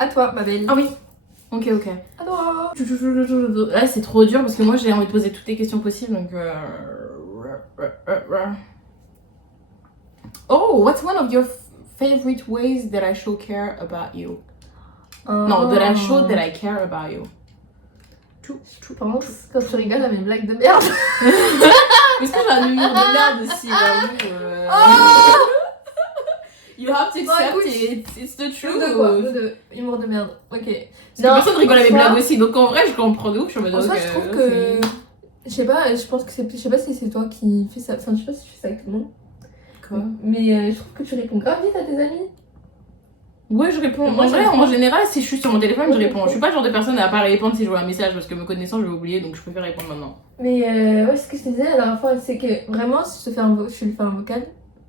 À toi, ma belle. Ah oui. Ok. À toi. Là, c'est trop dur parce que moi, j'ai envie de poser toutes les questions possibles. Donc. Oh, what's one of your favorite ways that I show care about you? Non, that I show that I care about you. Je pense quand tu rigoles à mes blagues de merde. Est-ce que j'ai un humour de merde aussi, j'avoue. You have to accept it. It's the truth. De quoi? De humour de merde. Ok. Parce que personne rigole à mes blagues aussi, donc en vrai, je comprends de ouf. Je suis en mode. En soi, je trouve que. Je sais pas, je pense que c'est. Je sais pas si c'est toi qui fais ça. Enfin, je sais pas si tu fais ça avec tout le monde. Quoi? Mais je trouve que tu réponds grave vite à tes amis. Ouais, je réponds. Moi, En vrai, j'aime en trop. général, si je suis sur mon téléphone, je Ouais, réponds. Je suis pas le genre de personne à pas répondre si je vois un message parce que me connaissant, je vais oublier, donc je préfère répondre maintenant. Mais ouais, ce que je te disais la dernière fois, c'est que vraiment, si je lui fais un vocal,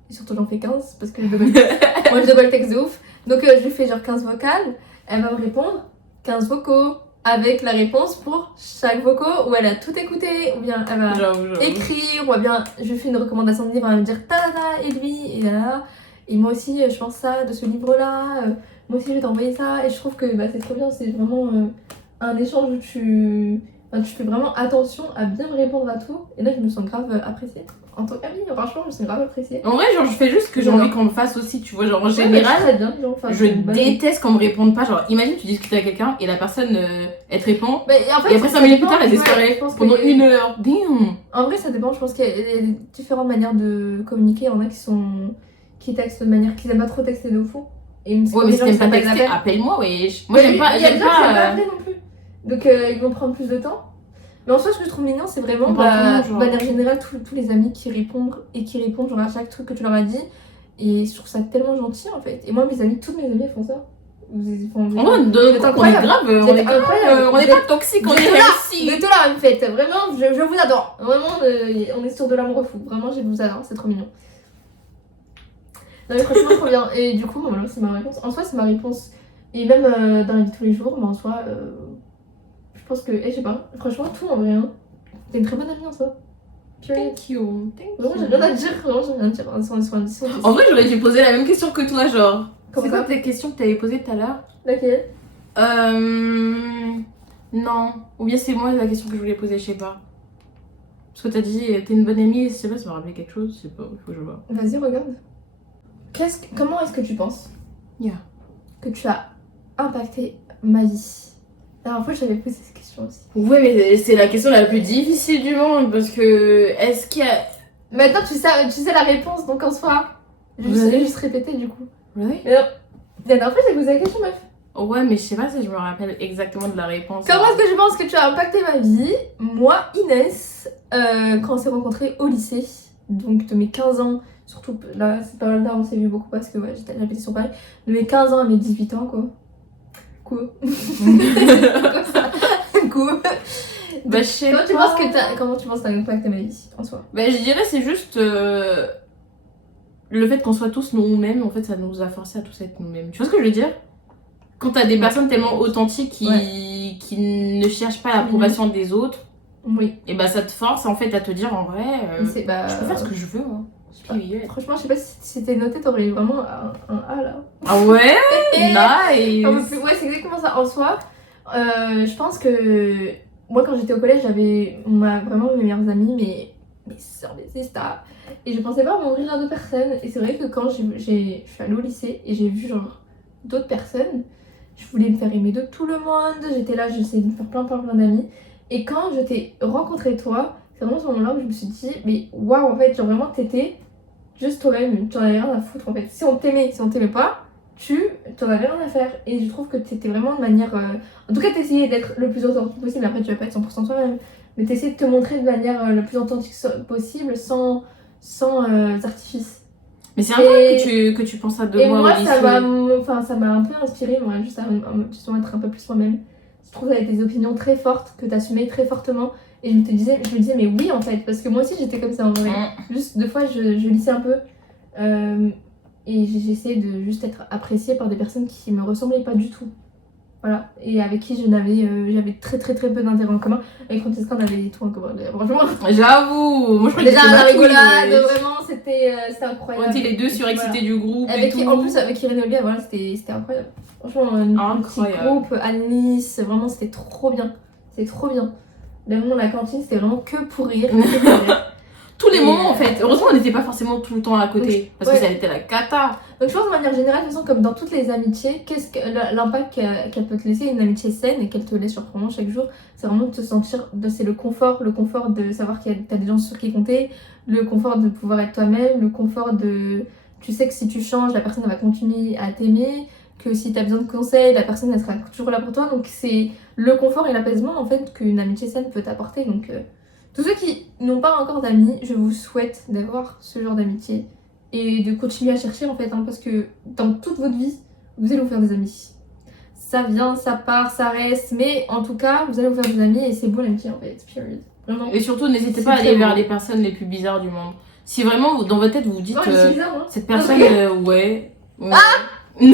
et surtout j'en fais 15 parce que je double moi je double texte de ouf. Donc je lui fais genre 15 vocales, elle va me répondre 15 vocaux avec la réponse pour chaque vocaux où elle a tout écouté, ou bien elle va J'avoue. écrire, ou bien je lui fais une recommandation de livre, elle va me dire ta et lui, et là. Et moi aussi, je pense ça de ce livre-là, moi aussi je vais t'envoyer ça, et je trouve que bah, c'est trop bien, c'est vraiment un échange où tu fais vraiment attention à bien me répondre à tout, et là je me sens grave appréciée. En tant qu'amie, franchement, je me sens grave appréciée. En vrai, genre, je fais juste ce que j'ai envie qu'on me fasse aussi, tu vois. Genre, en Ouais, général, très bien, genre, enfin, je c'est une bonne- déteste qu'on me réponde pas. Genre, imagine, tu discutes avec quelqu'un et la personne, elle te répond. Mais en fait, Et après ça 5 minutes plus dépend, tard, elle ouais, disparaît je pense pendant que- 1 heure. Damn! En vrai, ça dépend, je pense qu'il y a différentes manières de communiquer. Il y en a qui textent de manière qu'ils aiment pas trop texter de fou. Et Ouais, mais si t'aimes pas les texter, appels. appelle-moi, wesh. Moi, j'aime pas. Il y a des gens qui n'aiment pas pas. appeler non plus. Donc ils vont prendre plus de temps. Mais en soi, ce que je trouve mignon, c'est vraiment, On parle comment, genre de manière générale, tous les amis qui répondent genre à chaque truc que tu leur as dit. Et je trouve ça tellement gentil en fait. Et moi, toutes mes amies elles font ça. Ils font- En vrai, Vous êtes on est incroyable. grave. Vous On êtes est incroyable. on est Vous pas toxique, on est Vous healthy. êtes là, en fait. Vraiment, je vous adore. Vraiment, on est sur de l'amour fou. Vraiment, je vous adore. C'est trop mignon. Non, mais franchement, trop bien. Et du coup, voilà, c'est ma réponse. En soi, c'est ma réponse. Et même dans la vie de tous les jours, mais en soi, je pense que. Je sais pas. Franchement, tout en vrai. Hein. T'es une très bonne amie en soi. Thank you. Vraiment, j'ai rien à dire. Vraiment, j'ai rien à dire. En vrai, j'aurais dû poser la même question que toi, genre. Comment C'est quoi ça tes questions que t'avais posées tout à l'heure? Laquelle? Non. Ou bien c'est moi la question que je voulais poser, je sais pas. Parce que t'as dit, t'es une bonne amie, je sais pas, ça m'a rappelé quelque chose, je sais pas, il faut que je vois. Vas-y, regarde. Comment est-ce que tu penses Yeah. que tu as impacté ma vie? La dernière fois, je t'avais posé cette question aussi. Ouais, mais c'est la question la plus difficile du monde, parce que est-ce qu'il y a... Maintenant, tu sais la réponse, donc en soi, je Ouais. vais juste répéter du coup. Really? Mais non, la dernière fois, j'ai posé la question, meuf. Ouais, mais je sais pas si je me rappelle exactement de la réponse. Comment est-ce que je pense que tu as impacté ma vie? Moi, Inès, quand on s'est rencontrés au lycée, donc de mes 15 ans, surtout là, cette période-là, on s'est vu beaucoup parce que ouais, j'habitais sur Paris, de mes 15 ans à mes 18 ans, quoi. Quoi? Comme ça. Quoi? Bah, je sais Comment tu pas. penses que comment tu penses que t'as impacté ma vie en soi? Bah, je dirais c'est juste le fait qu'on soit tous nous-mêmes, en fait, ça nous a forcé à tous être nous-mêmes. Tu vois ce que je veux dire? Quand t'as des personnes tellement authentiques qui ne cherchent pas l'approbation des autres, Oui. et bah ça te force en fait à te dire en vrai, C'est bah. je peux faire ce que je veux. Hein. Period. Franchement, je sais pas si c'était noté, t'aurais eu vraiment un A là. Ah ouais? Un peu Nice! plus- Ouais, c'est exactement ça. En soi, je pense que moi, quand j'étais au collège, on m'a vraiment mes meilleures amies, mes soeurs, mes sisters. Et je pensais pas m'ouvrir à d'autres personnes. Et c'est vrai que quand je suis allée au lycée et j'ai vu genre d'autres personnes, je voulais me faire aimer de tout le monde. J'étais là, j'essayais de me faire plein d'amis. Et quand je t'ai rencontré toi, c'est vraiment ce moment-là où je me suis dit, mais waouh, en fait, genre vraiment, t'étais juste toi-même. Tu en avais rien à foutre en fait. Si on t'aimait pas, tu t'en avais rien à faire. Et je trouve que t'étais vraiment de manière. En tout cas, t'essayais d'être le plus authentique possible. Après, tu vas pas être 100% toi-même. Mais t'essayais de te montrer de manière la plus authentique possible sans artifice. Mais c'est un peu que tu penses à de Et moi moi, au lycée. ça m'a un peu inspirée, moi, juste à justement être un peu plus moi-même. Je trouve que t'avais des opinions très fortes, que t'assumais très fortement. Et je me disais, mais oui, en fait. Parce que moi aussi, j'étais comme ça en vrai. Juste, deux fois, je lissais un peu. Et j'essayais de juste être appréciée par des personnes qui me ressemblaient pas du tout. Voilà. Et avec qui j'avais très très très peu d'intérêt en commun. Avec Francesca, on avait tout en commun. Franchement. J'avoue, moi je crois que Déjà, c'était la ma queen, rigolade, wesh. vraiment, c'était incroyable. On était les deux surexcités du groupe et Avec, tout. en plus, avec Irène et Olivia, voilà, c'était incroyable. Franchement, un petit Incroyable. groupe à Nice, vraiment, c'était trop bien. C'était trop bien. Le moment de la cantine, c'était vraiment que pour rire. Tous les Et, moments en fait. Heureusement, on n'était pas forcément tout le temps à côté. Parce que ouais. ça a été la cata. Donc je pense de manière générale, de toute façon, comme dans toutes les amitiés, qu'est-ce que l'impact qu'elle peut te laisser une amitié saine et qu'elle te laisse surprenant chaque jour, c'est vraiment de te sentir, c'est le confort de savoir qu'il y a des gens sur qui compter, le confort de pouvoir être toi-même, le confort de, tu sais que si tu changes, la personne elle va continuer à t'aimer, que si tu as besoin de conseils, la personne elle sera toujours là pour toi. Donc c'est le confort et l'apaisement en fait qu'une amitié saine peut t'apporter. Donc tous ceux qui n'ont pas encore d'amis, je vous souhaite d'avoir ce genre d'amitié. Et de continuer à chercher en fait, hein, parce que dans toute votre vie, vous allez vous faire des amis. Ça vient, ça part, ça reste, mais en tout cas, vous allez vous faire des amis et c'est beau l'amitié en fait, period. Vraiment. Et surtout, n'hésitez C'est pas à très aller vers beau. les personnes les plus bizarres du monde. Si vraiment, dans votre tête, vous vous dites Non, mais c'est bizarre, hein. cette personne, ouais. Ah non,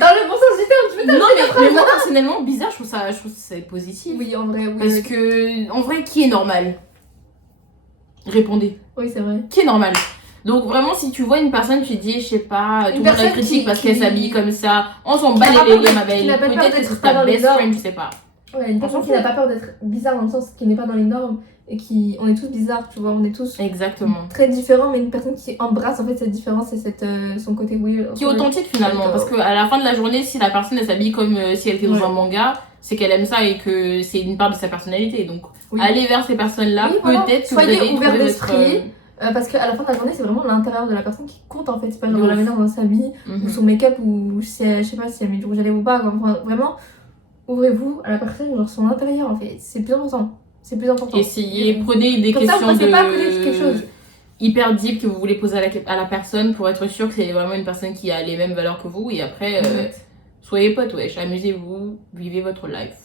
Dans le bon sens du terme, tu peux mais moi personnellement, bizarre, je trouve ça c'est positif. Oui, en vrai, oui. Parce que, en vrai, qui est normal? Répondez. Oui, c'est vrai. Qui est normal? Donc vraiment, si tu vois une personne, tu te dis, je sais pas, tout le monde la personne critique qui- parce qu'elle qui- s'habille comme ça, on s'en bat qui n'a les pas légers, peur ma d'être- qui belle. n'a pas peur Peut-être que d'être c'est pas ta dans les best normes. friend, je sais pas. Ouais, une personne s'en qui n'a pas peur d'être bizarre dans le sens qui n'est pas dans les normes et qui. On est tous bizarres, tu vois, on est tous Exactement. très différents, mais une personne qui embrasse en fait cette différence et son côté weird. Qui est authentique finalement, parce qu'à la fin de la journée, si la personne elle s'habille comme si elle était dans Ouais. un manga, c'est qu'elle aime ça et que c'est une part de sa personnalité. Donc Oui. allez vers ces personnes-là, Oui, voilà. peut-être que vous Soyez allez ouverts trouver d'esprit. votre... Parce qu'à la fin de la journée, c'est vraiment l'intérieur de la personne qui compte en fait. C'est pas De genre la ouf. manière dont elle s'habille Mhm. ou son make-up ou si elle, je sais pas si elle met du rouge à lèvres ou pas. Quoi. Enfin, vraiment, ouvrez-vous à la personne, genre son intérieur en fait. C'est plus important. C'est plus important. Essayez, prenez des Comme ça, vous questions passez pas à côté de quelque chose. hyper deep que vous voulez poser à la personne pour être sûr que c'est vraiment une personne qui a les mêmes valeurs que vous. Et après, Exact. soyez potes, wesh, amusez-vous, vivez votre life.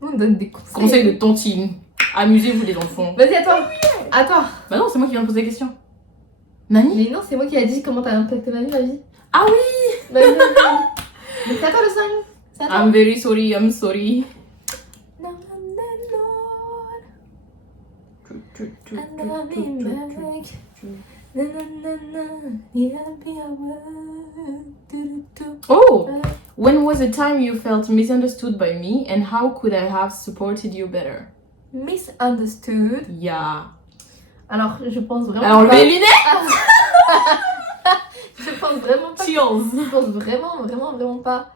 On donne des conseils. Conseil de tantine, amusez-vous les enfants. Vas-y, à toi. À toi. Bah non, c'est moi qui viens de poser la question. Nani? Mais non, c'est moi qui a dit comment t'as impacté ma vie. Ah oui. Vas-y, vas-y. Mais c'est à toi le 5. C'est à toi. I'm very sorry, I'm sorry. No, no, no. Oh! When was the time you felt misunderstood by me and how could I have supported you better? Misunderstood. Yeah. Alors, je pense vraiment Alors, pas. les lunettes! Je pense vraiment pas. Chills. Je pense vraiment pas.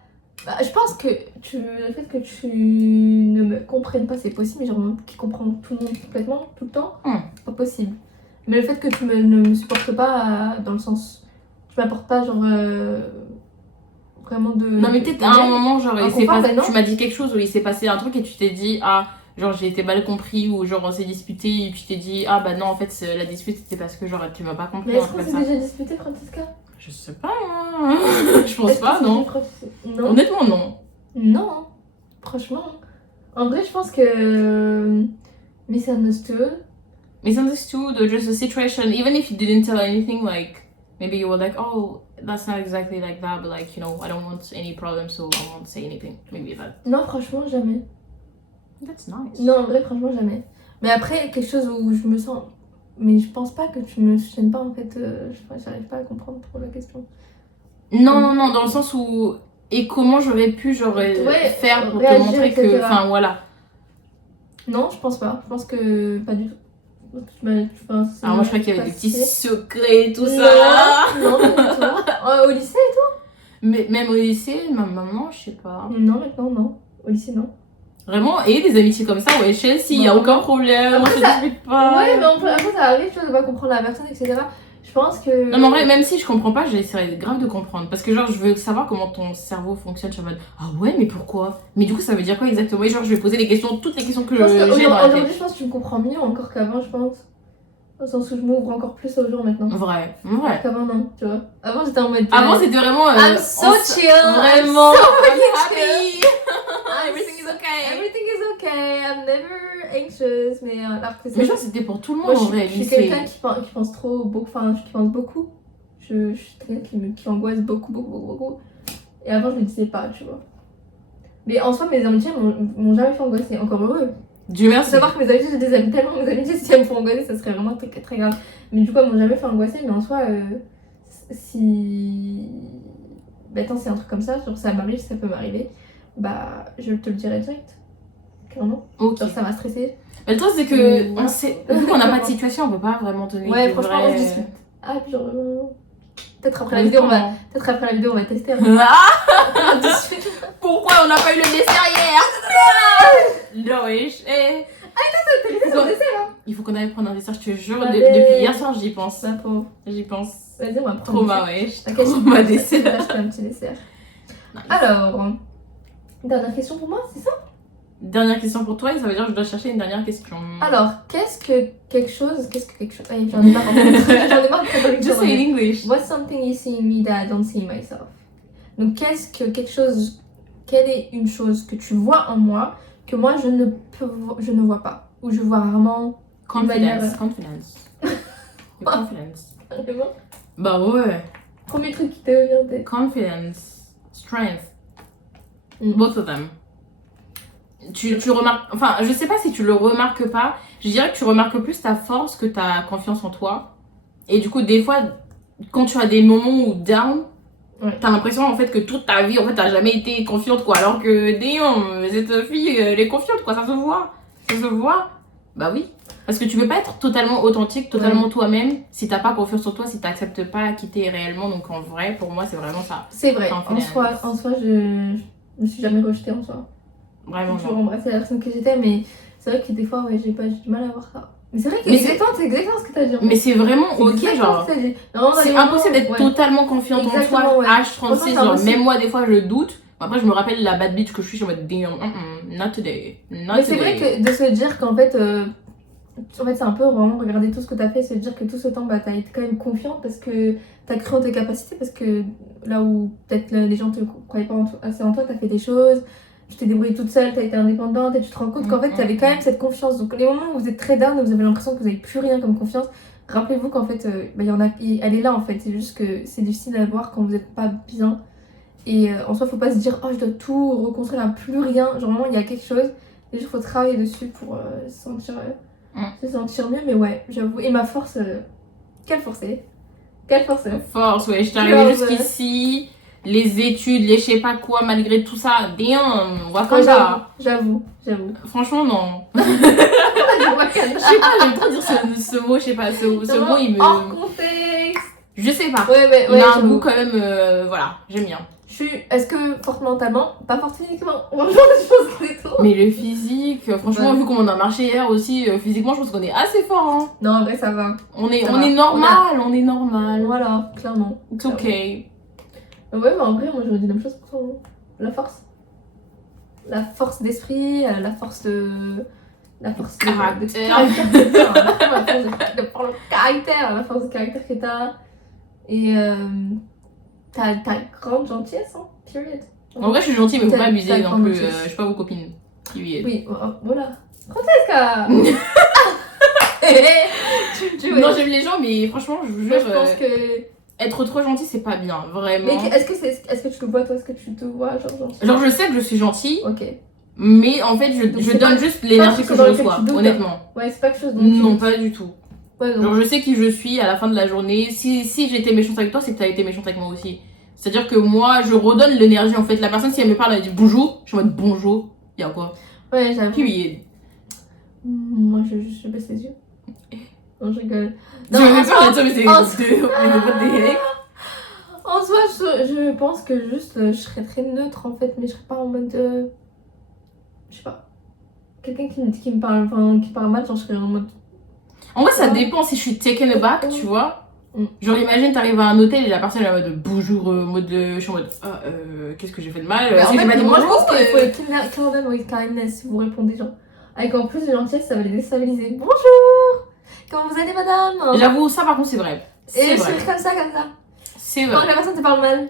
Bah, je pense que le fait que tu ne me comprennes pas, c'est possible, mais genre qui comprend tout le monde complètement, tout le temps, c'est pas possible. Mais le fait que tu ne me supportes pas dans le sens. Tu m'apportes pas, genre. Vraiment de. Non, mais peut-être à un moment, genre, Un il s'est confort, passé, bah non. tu m'as dit quelque chose où il s'est passé un truc et tu t'es dit, ah, genre, j'ai été mal compris ou genre, on s'est disputé et tu t'es dit, ah, bah non, en fait, la dispute c'était parce que genre, tu m'as pas compris. Mais est-ce un truc qu'on comme s'est ça. déjà disputé, Francesca? Je sais pas, hein. Je pense Est-ce pas, qu'on s'est non. dit Non. Honnêtement, non. Non, franchement. En vrai, je pense que. Misunderstood. Misunderstood or just a situation, even if you didn't tell anything, like, maybe you were like, oh, that's not exactly like that, but like, you know, I don't want any problem, so I won't say anything. Maybe that. Non, franchement, jamais. That's nice. Non, en vrai, franchement, jamais. Mais après, quelque chose où je me sens. Mais je pense pas que tu me soutiennes pas en fait. J'arrive pas à comprendre trop la question. Non, dans le sens où. Et comment j'aurais pu, genre, Ouais, faire pour te réagir, montrer que. etc. Enfin, voilà. Non, je pense pas. Je pense que pas du tout. Tu penses. Alors, moi, je crois qu'il y avait pas des petits si- secrets et tout Non, ça. non, pas du tout. Au lycée? Mais même au lycée, maman, je sais pas. Non, maintenant, non. Au lycée, non. Vraiment, et des amitiés comme ça, ouais, Chelsea, il y a Non. aucun problème, Après, on se ça- dispute pas. Ouais, mais après, ça arrive, tu vois, de pas comprendre la personne, etc. Je pense que. Non, mais en vrai, même si je comprends pas, j'essaierai grave de comprendre. Parce que, genre, je veux savoir comment ton cerveau fonctionne. Je suis en mode, ah ouais, mais pourquoi? Mais du coup, ça veut dire quoi exactement? Et genre, je vais poser les questions, toutes les questions que Je pense j'ai dans la qu'aujourd'hui, tête. je pense que tu me comprends mieux encore qu'avant, je pense. Au sens où je m'ouvre encore plus aux gens maintenant. Vrai. Qu'avant, non, tu vois. Avant, j'étais en mode. Avant, c'était vraiment. I'm so chill! Vraiment. I'm so I'm fucking happy. Everything is okay. Everything is okay. I'm never anxious. Mais alors que c'est. Mais genre, c'était pour tout le Moi, monde en vrai. je suis lycée. quelqu'un qui pense trop beaucoup. Enfin, qui pense beaucoup. Je suis quelqu'un qui angoisse beaucoup. Et avant, je le disais pas, tu vois. Mais en soi, mes amitiés m'ont jamais fait angoisser, encore heureux. Dieu Faut merci. savoir que mes amitiés, j'ai des amis tellement, mes amitiés, si elles me font angoisser, ça serait vraiment très, très grave. Mais du coup, elles m'ont jamais fait angoisser, mais en soi, si. Bah, attends, c'est un truc comme ça, genre ça m'arrive, ça peut m'arriver, bah, je te le dirai direct. Clairement. Ok. Genre, ça m'a stressé. Mais le truc, c'est Mais que, voilà. vu qu'on n'a pas de situation, on peut pas vraiment donner Ouais, de franchement, vrais- on se discute. Ah, puis genre, peut-être après la vidéo, on va tester. Ah, De suite. pourquoi on n'a pas eu le dessert hier? Non, wesh. T'as laissé son dessert, hein. Il faut qu'on aille prendre un dessert, je te jure. Allez. Depuis hier soir, j'y pense. Bah, pauvre. J'y pense. Vas-y, on va prendre. Trauma, wesh. T'inquiète, Trauma je vais dessert. t'acheter un petit dessert. Nice. Alors, dernière question pour moi, c'est ça? Dernière question pour toi, et ça veut dire que je dois chercher une dernière question. Alors, qu'est-ce que quelque chose. Allez, j'en ai marre en fait. J'en ai marre de cette Just lecture. say in English. What's something you see in me that I don't see in myself? Donc, qu'est-ce que quelque chose. Quelle est une chose que tu vois en moi que moi je ne vois pas? Ou je vois rarement. Confidence. Confidence. Vraiment? Bah ouais. Premier truc qui te vient en tête. Confidence. Strength. Mm. Both of them. Tu remarques, enfin, je sais pas si tu le remarques pas, je dirais que tu remarques plus ta force que ta confiance en toi. Et du coup, des fois, quand tu as des moments où down, Ouais. t'as l'impression en fait que toute ta vie, en fait, t'as jamais été confiante, quoi. Alors que, damn, cette fille, elle est confiante, quoi, ça se voit. Ça se voit. Bah oui. Parce que tu peux pas être totalement authentique, totalement toi-même, si t'as pas confiance en toi, si t'acceptes pas qui t'es réellement. Donc en vrai, pour moi, c'est vraiment ça. C'est vrai, Confidence. en soi, je me suis jamais rejetée en soi. Vraiment, J'ai toujours genre. embrassé la personne que j'étais, mais c'est vrai que des fois, ouais, j'ai du mal à voir ça. Mais c'est vrai que Mais c'est exactement ce que t'as dit. En fait. Mais c'est vraiment C'est ok, exactement genre. ce que t'as dit. Vraiment, C'est dans les impossible moments- d'être ouais. totalement confiante en Exactement, toi, ouais. H36, Franchement, c'est genre, impossible. même moi, des fois, je doute. Après, je me rappelle la bad bitch que je suis en mode, damn, not today, not Mais c'est vrai today. que de se dire qu'en fait, c'est un peu vraiment regarder tout ce que t'as fait, se dire que tout ce temps, bah, t'as été quand même confiante parce que t'as cru en tes capacités, parce que là où peut-être les gens te croyaient pas assez en toi, t'as fait des choses, tu t'es débrouillée toute seule, t'as été indépendante et tu te rends compte qu'en fait, t'avais quand même cette confiance. Donc les moments où vous êtes très down et vous avez l'impression que vous avez plus rien comme confiance, rappelez-vous qu'en fait, elle est là en fait. C'est juste que c'est difficile à voir quand vous êtes pas bien. Et en soi, faut pas se dire, oh, je dois tout reconstruire à plus rien. Genre, vraiment, il y a quelque chose. Et il faut travailler dessus pour se sentir mieux. Mais ouais, j'avoue. Et ma force, quelle force elle est. Quelle force elle est. Force, ouais, je suis Genre, arrivée jusqu'ici, les études, les je sais pas quoi, malgré tout ça, damn, on voit comme Ouais, ça. j'avoue. Franchement, non. Wakanda. Je sais pas, j'aime trop dire ce mot, je sais pas, ce mot, il me... Hors contexte. Je sais pas. Ouais, mais Il a un j'avoue. goût quand même, voilà, j'aime bien. Est-ce que forte mentalement? Pas forte physiquement. Franchement, je pense que c'est tout. Mais le physique, franchement, Ouais. vu comment on a marché hier aussi, physiquement, je pense qu'on est assez fort. Hein. Non, en vrai, ça va. On est Ça va. normal, on est normal. Voilà, clairement. It's okay. Ouais, mais en vrai, moi j'aurais dit la même chose pour toi. Hein. La force. La force d'esprit, la force de. La force de Caractère. que t'as, hein. La force de caractère, la force de caractère que t'as. Et ta grande gentillesse, hein. Period. En vrai, je suis gentille, mais faut pas abuser T'as non grande plus. gentillesse. Je suis pas vos copines. Period. Oui, voilà. Francesca. tu Non, j'aime les gens, mais franchement, je vous Moi, jure, je pense que. être trop gentil, c'est pas bien, vraiment. Mais est-ce que tu le vois, toi? Est-ce que tu te vois, genre gentil? Genre, je sais que je suis gentille, Ok. mais en fait, Donc, je c'est donne pas- juste l'énergie pas que je dans lequel reçois, tu doutes. honnêtement. Ouais, c'est pas quelque chose dont Non, tu. pas du tout. Ouais, non. Genre, je sais qui je suis à la fin de la journée. Si j'ai été méchante avec toi, c'est que t'as été méchante avec moi aussi. C'est-à-dire que moi, je redonne l'énergie en fait. La personne, si elle me parle, elle dit bonjour. Je suis en mode bonjour. Y'a quoi? Ouais, j'avoue. Puis, Moi, je baisse les yeux. Non, je rigole. tu Non, m'avais en peur soi- de ça, mais c'est en- des En soi, je pense que juste, je serais très neutre en fait, mais je serais pas en mode. Je sais pas. Quelqu'un qui me parle, enfin, qui parle mal, genre, je serais en mode. En vrai, ça Ouais. dépend si je suis taken aback, tu vois. Mm. Genre, imagine, t'arrives à un hôtel et la personne est en mode bonjour, je suis en mode qu'est-ce que j'ai fait de mal? Mais Est-ce en que j'ai fait, pas dit moi, je bonjour? pense qu'il faut être kill them with kindness si vous répondez, genre. Avec en plus de gentillesse, ça va les déstabiliser. Bonjour! Comment vous allez, madame? J'avoue, ça par contre, c'est vrai. Et C'est je vrai. suis comme ça, comme ça. C'est Quand vrai. la personne te parle mal.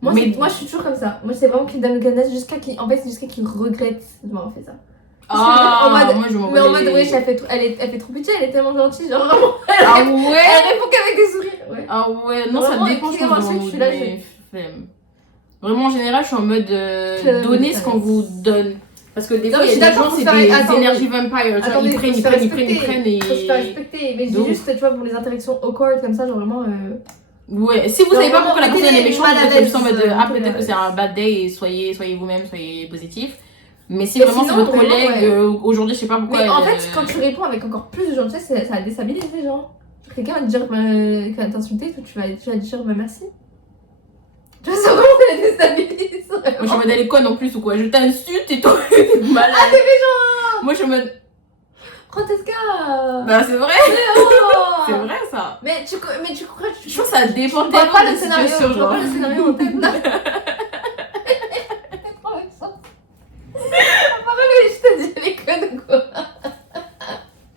Moi, Mais- moi je suis toujours comme ça. Moi, c'est vraiment qu'il donne le kindness jusqu'à qu'il regrette de m'avoir fait ça. Ah, en mode- moi, je m'en Mais en bats mode, les- wesh, elle fait trop pitié, elle est tellement gentille, genre vraiment. Ah ouais? Elle répond qu'avec des sourires. Ouais. Ah ouais, non, ça Vraiment, dépend, je écrivez-moi pense, un de truc, je suis là, mes flemmes. Vraiment, en général, je suis en mode donner ce qu'on vous donne. Parce que des fois, il y a des gens, c'est des énergies vampires. Tu vois, ils prennent et... Faut se faire respecter. Mais je dis juste, tu vois, pour les interactions awkward comme ça, genre vraiment... Ouais, si vous savez pas pourquoi la personne est méchante, vous êtes juste en mode peut-être que c'est un bad day et soyez vous-même, soyez positif. Mais si vraiment c'est votre collègue, aujourd'hui, je sais pas pourquoi. Mais en fait, quand tu réponds avec encore plus de gentillesse, ça va déstabiliser les gens. Quelqu'un va te dire, quand va t'insulter, tu vas dire merci. Tu vois, c'est vraiment ça la déstabilise. Moi, je suis en mode elle est conne en plus ou quoi. Je t'insulte et toi, t'es malade. Ah, t'es méchant. Moi, je suis en mode. Francesca. Bah, c'est vrai. Oh. C'est vrai ça. Mais tu crois. Je trouve que ça dépend Tu vois tellement pas de le scénario, situation, tu vois genre. pas le scénario en tête. C'est trop méchant. Je te dis, elle est conne ou quoi.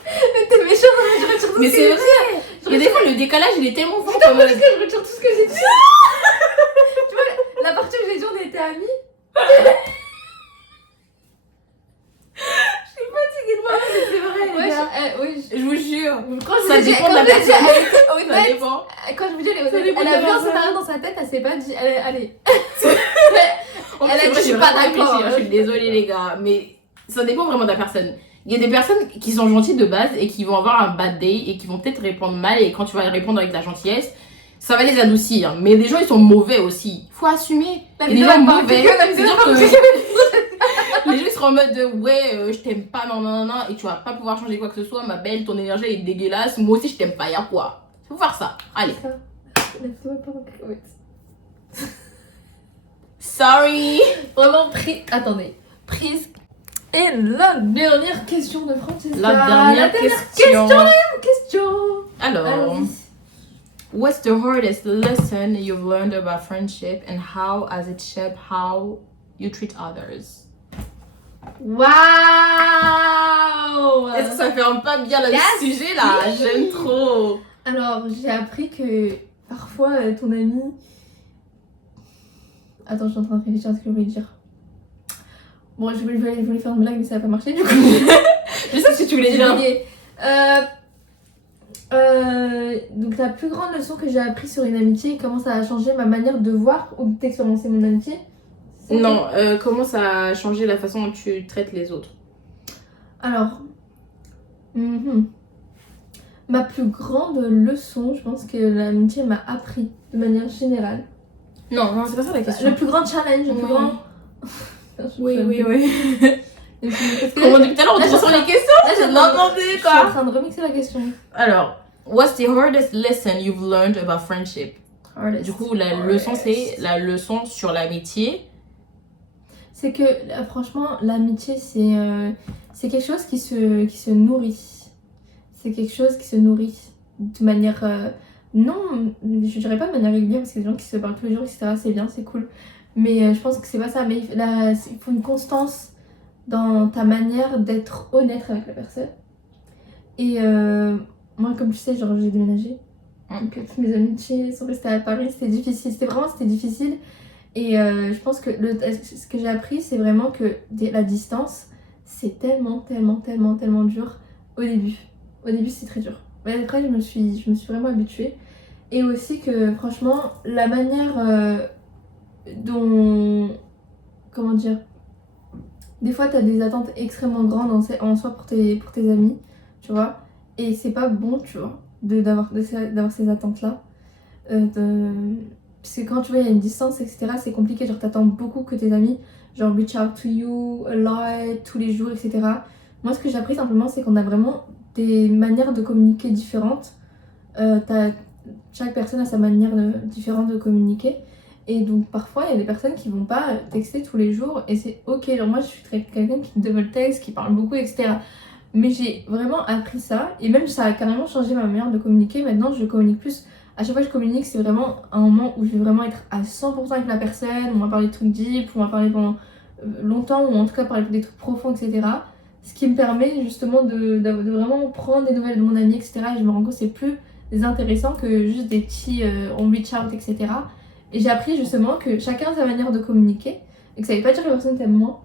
Mais t'es méchant, je retire tout Mais ce que c'est j'ai vrai. dit. Il y a des fois, le décalage, il est tellement fort. Putain, parce que je retire tout ce que j'ai dit. Tu vois, la partie où j'ai dit on était amis. Je suis fatiguée de moi, mais c'est vrai. Ouais, les gars. oui, Je vous jure. quand je Ça vous ai dit, dépend de la personne. Ça honnête, dépend. quand je vous dis elle est Ça honnête, dépend elle de a la vu un personne. scénario dans sa tête, elle s'est pas dit, allez. En Elle plus, a dit, c'est vrai, je suis j'ai pas vraiment d'accord. réfléchi, hein. Je suis désolée, les gars. Mais ça dépend vraiment de la personne. Il y a des personnes qui sont gentilles de base et qui vont avoir un bad day et qui vont peut-être répondre mal. Et quand tu vas répondre avec la gentillesse, ça va les adoucir. Mais les gens, ils sont mauvais aussi. Faut assumer. Il y a des gens mauvais. C'est-à-dire que les gens, ils seront en mode de, ouais, je t'aime pas, non. Et tu vas pas pouvoir changer quoi que ce soit. Ma belle, ton énergie est dégueulasse. Moi aussi, je t'aime pas. Y'a quoi? Faut faire ça. Allez. Sorry. Vraiment attendez. Prise. Et la dernière question de Francesca. La dernière question. Alors, Allons-y. what's the hardest lesson you've learned about friendship and how has it shaped how you treat others? Waouh. Est-ce que ça ferme pas bien le sujet là? J'aime trop. Alors, j'ai appris que parfois ton ami... Attends, je suis en train de réfléchir à ce que je voulais dire. Bon, je voulais faire une blague, mais ça n'a pas marché du coup. Je sais ce que tu voulais dire. Donc, la plus grande leçon que j'ai appris sur une amitié, comment ça a changé ma manière de voir ou d'expérimenter mon amitié? Non, comment ça a changé la façon dont tu traites les autres? Alors, ma plus grande leçon, je pense que l'amitié m'a appris de manière générale. Non, c'est pas ça la question. Le plus grand challenge, le plus grand... Oui. Parce que Comment depuis tout à l'heure on là, te sur les questions? là, j'ai demandé Je suis en train de remixer la question. Alors, what's the hardest lesson you've learned about friendship? Du coup, la leçon, c'est la leçon sur l'amitié. C'est que, franchement, l'amitié, c'est quelque chose qui se nourrit. C'est quelque chose qui se nourrit de manière... non, je dirais pas de manière régulière, parce qu'il y a des gens qui se parlent tous les jours, etc. C'est bien, c'est cool. Mais je pense que c'est pas ça. Mais il faut une constance dans ta manière d'être honnête avec la personne. Et moi, comme tu sais, genre, j'ai déménagé. Donc toutes mes amitiés sont restées à Paris. C'était difficile. C'était difficile. Et je pense que ce que j'ai appris, c'est vraiment que la distance, c'est tellement dur au début. Au début, c'est très dur. Mais après, je me suis vraiment habituée. Et aussi que, franchement, la manière dont... Comment dire? Des fois, t'as des attentes extrêmement grandes en soi pour tes amis, tu vois. Et c'est pas bon, tu vois, d'avoir ces attentes-là. Parce que quand tu vois, il y a une distance, etc., c'est compliqué. Genre, t'attends beaucoup que tes amis, genre, reach out to you a lot, tous les jours, etc. Moi, ce que j'ai appris simplement, c'est qu'on a vraiment des manières de communiquer différentes. Chaque personne a sa manière différente de communiquer. Et donc parfois il y a des personnes qui vont pas texter tous les jours et c'est ok. Genre moi je suis quelqu'un qui double texte, qui parle beaucoup, etc. Mais j'ai vraiment appris ça et même ça a carrément changé ma manière de communiquer. Maintenant je communique plus. À chaque fois que je communique, c'est vraiment un moment où je vais vraiment être à 100% avec la personne. On va parler de trucs deep, on va parler pendant longtemps ou en tout cas parler des trucs profonds, etc. Ce qui me permet justement de vraiment prendre des nouvelles de mon ami, etc. Et je me rends compte que c'est plus intéressant que juste des petits on reach out, etc. Et j'ai appris justement que chacun a sa manière de communiquer et que ça veut pas dire que la personne t'aime moins.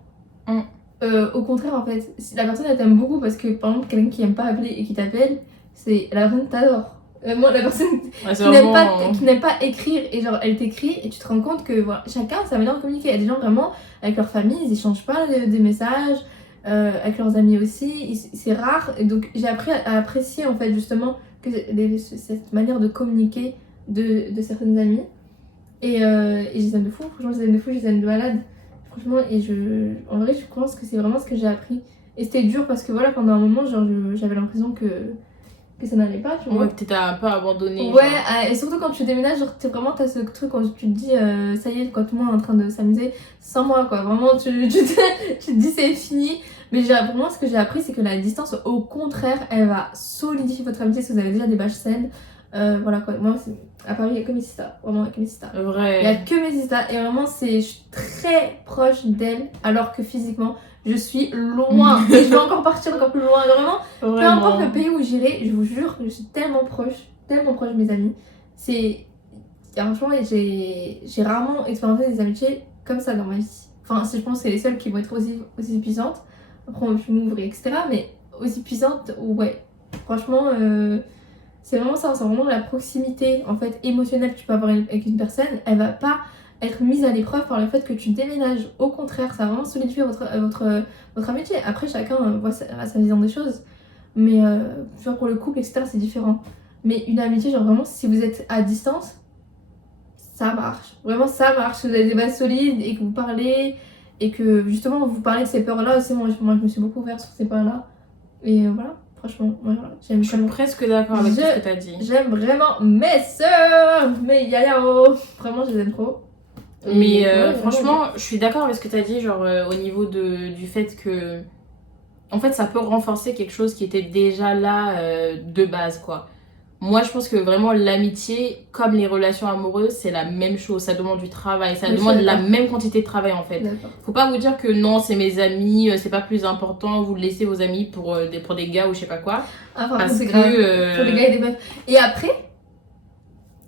Au contraire, en fait, si la personne elle t'aime beaucoup parce que par exemple quelqu'un qui aime pas appeler et qui t'appelle, la personne t'adore. Vraiment, la personne Ouais, c'est qui n'aime pas écrire et genre elle t'écrit et tu te rends compte que voilà, chacun a sa manière de communiquer. Il y a des gens vraiment avec leur famille, ils échangent pas des messages, avec leurs amis aussi, c'est rare. Et donc j'ai appris à apprécier en fait justement que cette manière de communiquer de certaines amies. Et je les aime de fou, franchement je les aime de fou, je les aime de malade. Franchement, en vrai je pense que c'est vraiment ce que j'ai appris. Et c'était dur parce que voilà, pendant un moment, genre j'avais l'impression que ça n'allait pas, tu vois. Ouais, que t'étais un peu abandonnée. Ouais, genre. et surtout quand tu déménages, genre t'as ce truc où tu te dis, ça y est, quand tout le monde est en train de s'amuser, sans moi, quoi. Vraiment, tu te dis c'est fini. Mais pour moi, ce que j'ai appris, c'est que la distance, au contraire, elle va solidifier votre amitié si vous avez déjà des bâches saines. Voilà, quoi. Moi, à Paris, il n'y a que mes sisters. Vraiment, il n'y a que mes sisters. Vrai. Il n'y a que mes sisters. Et vraiment, je suis très proche d'elles, alors que physiquement, je suis loin. Et je vais encore partir encore plus loin. Vraiment, peu importe le pays où j'irai, je vous jure, je suis tellement proche de mes amis. Franchement, j'ai rarement expérimenté des amitiés comme ça dans ma vie. Enfin, je pense que c'est les seules qui vont être aussi puissantes. Après, on peut m'ouvrir, etc. Mais aussi puissantes, ouais. Franchement, c'est vraiment ça. C'est vraiment la proximité en fait, émotionnelle que tu peux avoir avec une personne. Elle va pas être mise à l'épreuve par le fait que tu déménages. Au contraire, ça va vraiment solidifier votre amitié. Après, chacun voit sa vision des choses. Mais genre pour le couple, etc., c'est différent. Mais une amitié, genre vraiment, si vous êtes à distance, ça marche. Vraiment, ça marche. Si vous avez des bases solides et que vous parlez et que justement vous parlez de ces peurs-là aussi. Moi, je me suis beaucoup ouverte sur ces peurs-là. Et voilà, franchement, voilà, j'aime Je suis presque d'accord avec tout ce que t'as dit. J'aime vraiment mes sœurs, mes yayao. Vraiment, je les aime trop. Mais franchement, je suis d'accord avec ce que t'as dit, genre au niveau du fait que. En fait, ça peut renforcer quelque chose qui était déjà là de base, quoi. Moi, je pense que vraiment l'amitié, comme les relations amoureuses, c'est la même chose. Ça demande du travail, ça demande la même quantité de travail en fait. Faut pas vous dire que non, c'est mes amis, c'est pas plus important, vous laissez vos amis pour des gars ou je sais pas quoi. Ah, parce que pour des gars et des meufs. Et après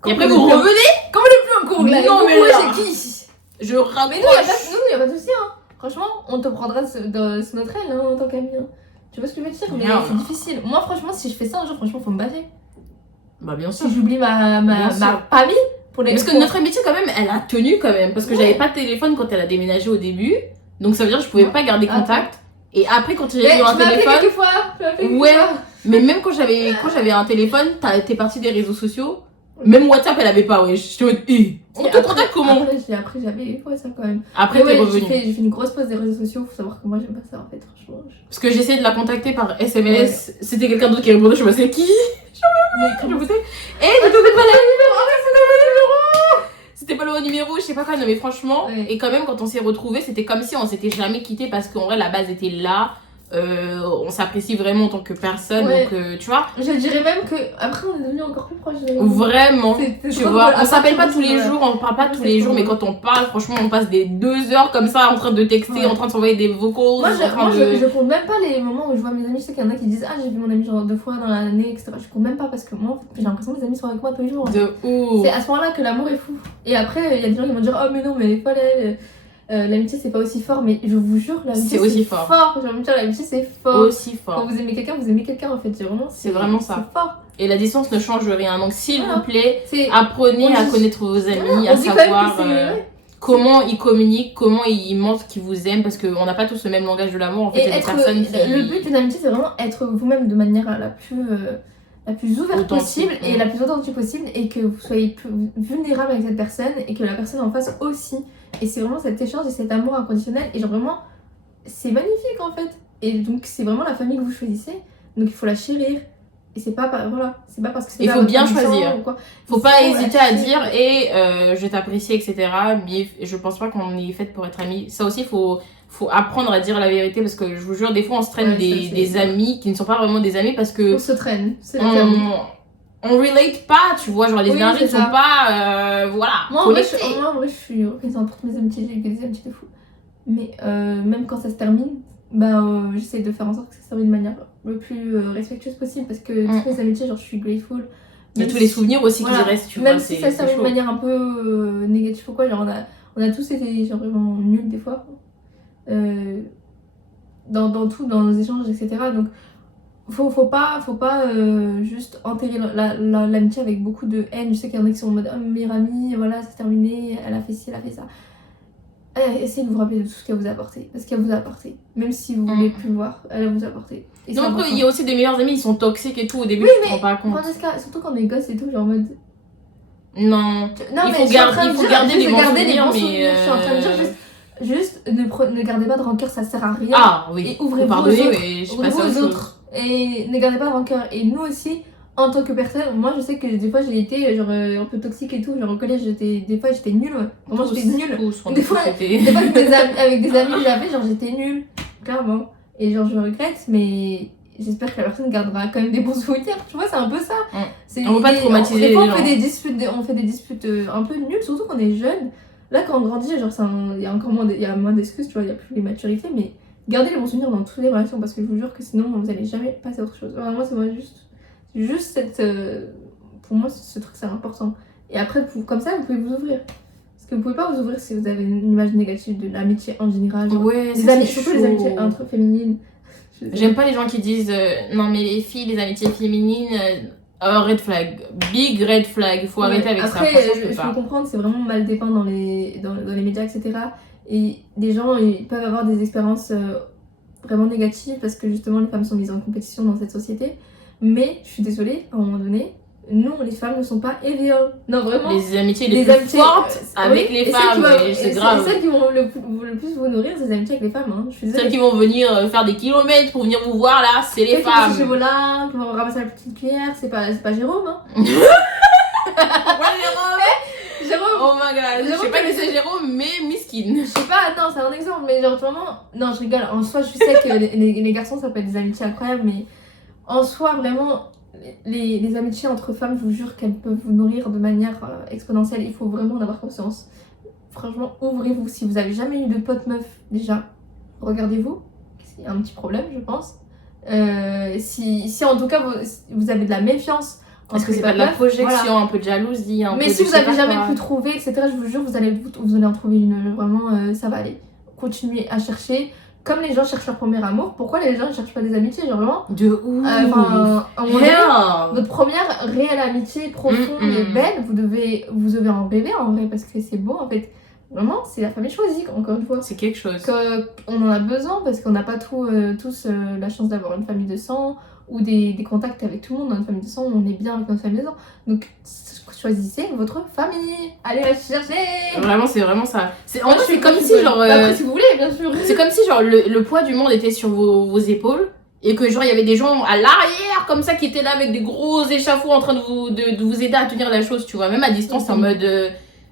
vous revenez. Comme on est plus en cours là. Non, mais là, c'est qui je raccroche. Mais nous, y a pas de souci, hein. Franchement, on te prendra sous notre aile hein, en tant qu'ami. Hein. Tu vois ce que je veux dire? Mais c'est difficile. Moi, franchement, si je fais ça un jour, franchement, faut me battre. Bah bien sûr. Si j'oublie ma famille pour les... Parce que notre amitié quand même, elle a tenu quand même. Parce que j'avais pas de téléphone quand elle a déménagé au début. Donc ça veut dire que je pouvais pas garder contact. Et après quand j'ai eu un téléphone... Ouais, mais même quand j'avais un téléphone, t'es partie des réseaux sociaux. Même WhatsApp elle avait pas, ouais. Je te dis, on te contacte comment? Après j'avais WhatsApp quand même. Après t'es revenue. J'ai fait une grosse pause des réseaux sociaux, faut savoir que moi j'aime pas ça en fait, franchement. Parce que j'essayais de la contacter par SMS, c'était quelqu'un d'autre qui répondait, je me disais qui? Je me disais, je te fais pas le numéro! C'était pas le bon numéro, je sais pas quoi, non mais franchement, et quand même quand on s'est retrouvés, c'était comme si on s'était jamais quitté parce qu'en vrai la base était là. On s'apprécie vraiment en tant que personne, donc tu vois. Je dirais même que après on est devenus encore plus proches. Vraiment, tu vois. On s'appelle pas tous les jours, on parle pas tous les jours, mais quand on parle, franchement, on passe des 2 heures comme ça en train de texter, en train de s'envoyer des vocaux. Moi, je compte même pas les moments où je vois mes amis. Je sais qu'il y en a qui disent ah j'ai vu mon ami genre 2 fois dans l'année, etc. Je compte même pas parce que moi j'ai l'impression que mes amis sont avec moi tous les jours. De ouf. C'est à ce moment-là que l'amour est fou. Et après il y a des gens qui vont dire oh mais non mais elle est folle elle. L'amitié c'est pas aussi fort, mais je vous jure l'amitié c'est aussi fort. J'ai envie de dire l'amitié c'est fort. Aussi fort. Quand vous aimez quelqu'un en fait, c'est vraiment ça. C'est fort. Et la distance ne change rien. Donc s'il vous plaît, apprenez à connaître vos amis, à savoir comment ils communiquent, comment ils montrent qu'ils vous aiment, parce qu'on n'a pas tous le même langage de l'amour. En fait, il y a des personnes qui... Le but d'une amitié c'est vraiment être vous-même de manière la plus ouverte possible et la plus authentique possible, et que vous soyez plus vulnérable avec cette personne et que la personne en face aussi. Et c'est vraiment cet échange et cet amour inconditionnel, et genre vraiment c'est magnifique en fait. Et donc c'est vraiment la famille que vous choisissez, donc il faut la chérir. Et c'est pas c'est pas parce que c'est... Il faut bien choisir. Faut pas hésiter à dire je t'apprécie, etc. Mais je pense pas qu'on est fait pour être amis. Ça aussi faut apprendre à dire la vérité, parce que je vous jure des fois on se traîne des amis qui ne sont pas vraiment des amis parce que on se traîne, c'est on relate pas, tu vois, genre les énergies ne sont pas voilà. Moi en vrai je suis reconnaissante pour toutes mes amitiés, j'ai eu des amitiés de fou. Mais même quand ça se termine, j'essaie de faire en sorte que ça se termine de manière le plus respectueuse possible, parce que toutes mes amitiés, genre je suis grateful. Et tous les souvenirs aussi qui restent, tu vois. Même si ça se termine de manière un peu négative ou quoi, genre on a tous été genre vraiment nuls des fois. Dans tout, dans nos échanges, etc. Donc faut pas juste enterrer l'amitié avec beaucoup de haine. Je sais qu'il y en a qui sont en mode oh, meilleure amie, voilà, c'est terminé, elle a fait ci, elle a fait ça. Essayez de vous rappeler de tout ce qu'elle vous a apporté. Parce qu'elle vous a apporté. Même si vous voulez plus le voir, elle vous a apporté. Et donc il y a aussi des meilleurs amis, ils sont toxiques et tout. Au début, oui, tu te rends pas compte. Francesca, surtout quand on est gosse et tout, genre en mode. Non, il faut garder les bons souvenirs, mais je suis en train de dire juste ne gardez pas de rancœur, ça sert à rien. Ah oui, et ouvrez-vous aux autres. Et ne gardez pas de rancœur. Et nous aussi, en tant que personne, moi je sais que des fois j'ai été genre un peu toxique et tout, genre au collège des fois j'étais nulle, ouais. Vraiment j'étais nulle. Des fois avec des amis que j'avais, genre j'étais nulle, clairement. Et genre je regrette, mais j'espère que la personne gardera quand même des bons souvenirs. Tu vois, c'est un peu ça. On va pas traumatiser des fois, les gens. on fait des disputes un peu nulles, surtout quand on est jeune. Là, quand on grandit, genre, il y a encore moins d'excuses, tu vois, il y a plus les maturités, mais gardez les bons souvenirs dans toutes les relations parce que je vous jure que sinon, vous allez jamais passer à autre chose. Vraiment, c'est moi juste cette. Pour moi, ce truc, c'est important. Et après, comme ça, vous pouvez vous ouvrir. Parce que vous pouvez pas vous ouvrir si vous avez une image négative de l'amitié en général. Genre, ouais, surtout les amitiés entre féminines. J'aime pas les gens qui disent non, mais les filles, les amitiés féminines. Red flag, big red flag, il faut arrêter avec après, ça. Je peux comprendre, c'est vraiment mal dépeint dans les médias, etc. Et des gens ils peuvent avoir des expériences vraiment négatives parce que justement les femmes sont mises en compétition dans cette société. Mais je suis désolée, à un moment donné, nous, les femmes ne sont pas evil. Non, vraiment. Les amitiés les plus fortes avec les femmes, c'est grave. C'est celles qui vont le plus vous nourrir, c'est les amitiés avec les femmes. Hein. Je suis désolée. Celles qui vont venir faire des kilomètres pour venir vous voir là, c'est les femmes. C'est Voilà, qui vont ramasser la petite cuillère, c'est pas Jérôme. Hein. Ouais, Jérôme. Oh my god, je sais pas qui c'est Jérôme, mais miskin. Je sais pas, non, c'est un exemple, mais genre vraiment. Non, je rigole. En soi, je sais que les garçons, ça peut être des amitiés incroyables, mais en soi, vraiment. Les amitiés entre femmes, je vous jure qu'elles peuvent vous nourrir de manière exponentielle. Il faut vraiment en avoir conscience. Franchement, ouvrez-vous. Si vous avez jamais eu de pote meuf, déjà, regardez-vous. Il y a un petit problème, je pense. Si en tout cas vous avez de la méfiance. Parce que c'est pas de la projection, voilà. Un peu de jalousie. Mais si vous avez jamais pu trouver, etc., je vous jure, vous allez en trouver une. Vraiment, ça va aller. Continuez à chercher. Comme les gens cherchent leur premier amour, pourquoi les gens ne cherchent pas des amitiés, genre vraiment de ouf. Votre première réelle amitié profonde et belle, vous devez en rêver en vrai, parce que c'est beau en fait. Vraiment, c'est la famille choisie, encore une fois. C'est quelque chose. On en a besoin, parce qu'on n'a pas tous la chance d'avoir une famille de sang, ou des contacts avec tout le monde dans une famille de sang, où on est bien avec notre famille de sang. Donc, choisissez votre famille, allez la chercher. Vraiment, c'est vraiment ça. En fait, c'est comme si genre. Après, si vous voulez, bien sûr. C'est comme si genre le poids du monde était sur vos épaules et que genre il y avait des gens à l'arrière comme ça qui étaient là avec des gros échafauds en train de vous aider à tenir la chose, tu vois. Même à distance, en mode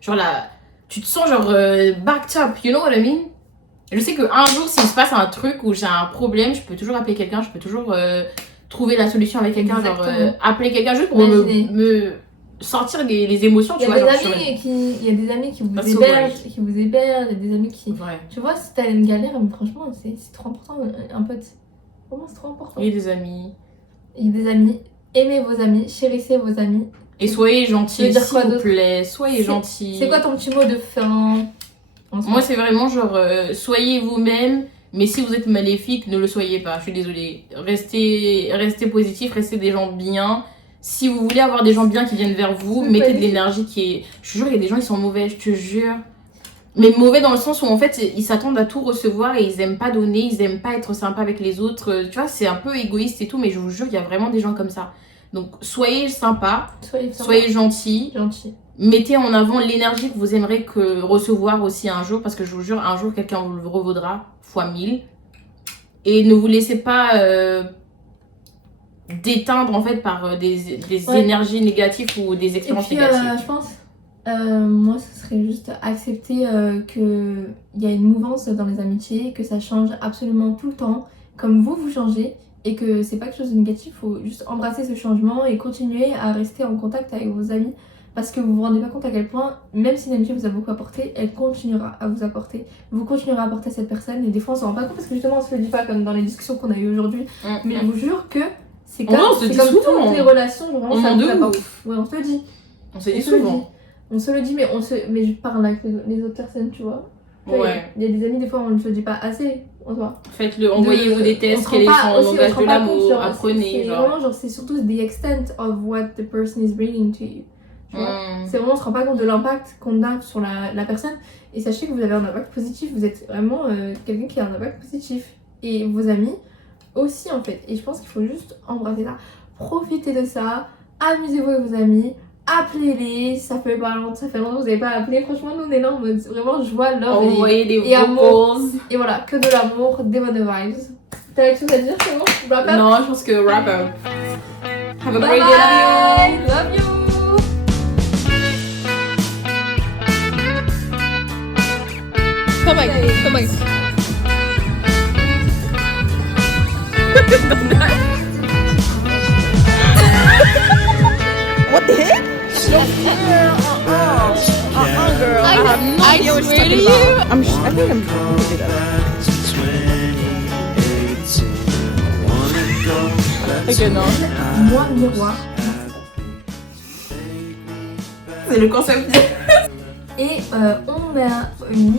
genre là, tu te sens genre backed up, you know what I mean? Je sais qu'un jour, s'il se passe un truc où j'ai un problème, je peux toujours appeler quelqu'un, je peux toujours trouver la solution avec quelqu'un, genre appeler quelqu'un juste pour me sortir les émotions, tu vois. Il y a des amis qui vous hébergent, il y a des amis qui... Ouais. Tu vois, si t'as une galère, mais franchement, c'est trop important, un pote. Vraiment, c'est trop important. Il y a des amis. Aimez vos amis, chérissez vos amis. Et soyez gentils, s'il vous plaît. Soyez gentils. C'est quoi ton petit mot de fin? Moi, c'est vraiment genre, soyez vous-même. Mais si vous êtes maléfique, ne le soyez pas. Je suis désolée. Restez positif, restez des gens bien. Si vous voulez avoir des gens bien qui viennent vers vous, mettez de l'énergie qui est... Je te jure, il y a des gens qui sont mauvais, je te jure. Mais mauvais dans le sens où en fait, ils s'attendent à tout recevoir et ils aiment pas donner, ils aiment pas être sympas avec les autres. Tu vois, c'est un peu égoïste et tout, mais je vous jure, il y a vraiment des gens comme ça. Donc, soyez sympas, soyez gentils. Mettez en avant l'énergie que vous aimeriez recevoir aussi un jour, parce que je vous jure, un jour, quelqu'un vous le revaudra fois 1000. Et ne vous laissez pas... d'éteindre en fait par des énergies négatives ou des expériences négatives. Je pense, moi ce serait juste accepter qu'il y a une mouvance dans les amitiés, que ça change absolument tout le temps, comme vous changez, et que c'est pas quelque chose de négatif, il faut juste embrasser ce changement et continuer à rester en contact avec vos amis, parce que vous vous rendez pas compte à quel point, même si une amitié vous a beaucoup apporté, elle continuera à vous apporter. Vous continuerez à apporter à cette personne, et des fois on s'en rend pas compte parce que justement on se le dit pas comme dans les discussions qu'on a eues aujourd'hui, mais je vous jure que c'est comme toutes les relations, vraiment, ça vous apporte. Ouais, on se le dit. On se dit souvent. On se le dit, mais je parle avec les autres personnes, tu vois. Ouais. Il y a des amis, des fois, on ne se le dit pas assez. en soi. Faites-le, envoyez-vous des tests, quel est son langage de l'amour, apprenez. C'est vraiment genre, c'est surtout the extent of what the person is bringing to you. Tu vois. C'est vraiment, on se rend pas compte de l'impact qu'on a sur la personne. Et sachez que vous avez un impact positif, vous êtes vraiment quelqu'un qui a un impact positif. Et vos amis aussi en fait. Et je pense qu'il faut juste embrasser ça. Profitez de ça, amusez-vous avec vos amis, appelez-les. Ça fait longtemps que vous n'avez pas appelé. Franchement, nous on est là en mode vraiment joie, love envoyez des et amour. vocals. Et voilà, que de l'amour, des bonnes vibes. T'as quelque chose à dire, c'est bon? Wrap up? Non, je pense que wrap up. Have a Bye great day, love you! Come on. What the heck? Girl. I have no idea what you're talking about. I think I'm gonna do that. Ok, non. Moi, miroir. C'est le concept. Et on a une...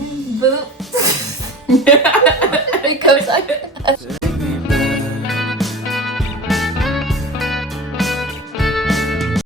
Et comme ça.